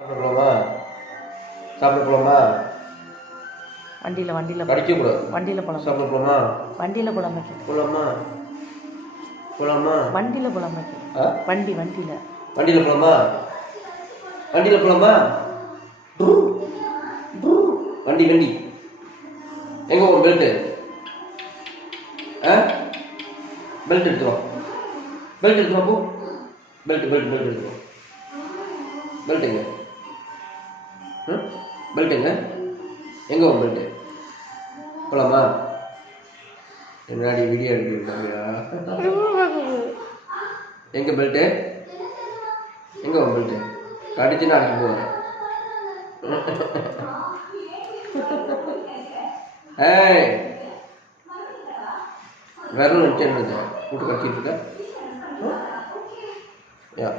சாப்பிட போலாமா? சாப்பிட போலாமா? வண்டியில் படிக்கக்கூடாது. வண்டியில் போகலாம். சாப்பிட போலாமா? வண்டியில் போகலாம். போலாமா? போலாமா? வண்டியில் போகலாம். வண்டியில் வண்டியில் போலாமா? வண்டியில் போலாமா? வண்டி எங்க உன் பெல்ட்டு? பெல்ட் எடுத்துவா. பெல்ட் எடுத்துவா போ. பெல்ட் எடுத்துவா. பெல்ட் எங்க? பெல்ட் எங்க உன் பெல்ட்டு? போலாமா? முன்னாடி வீடியோ எடுத்துருக்காங்கயா. எங்க பெல்ட்டு? எங்க உன் பெல்ட்டு? கடிச்சுன்னா அடிச்சு போவேன். ஏய், விரல் வச்சு என்னது கூட்டு கடிச்சிட்டு இருக்க? யா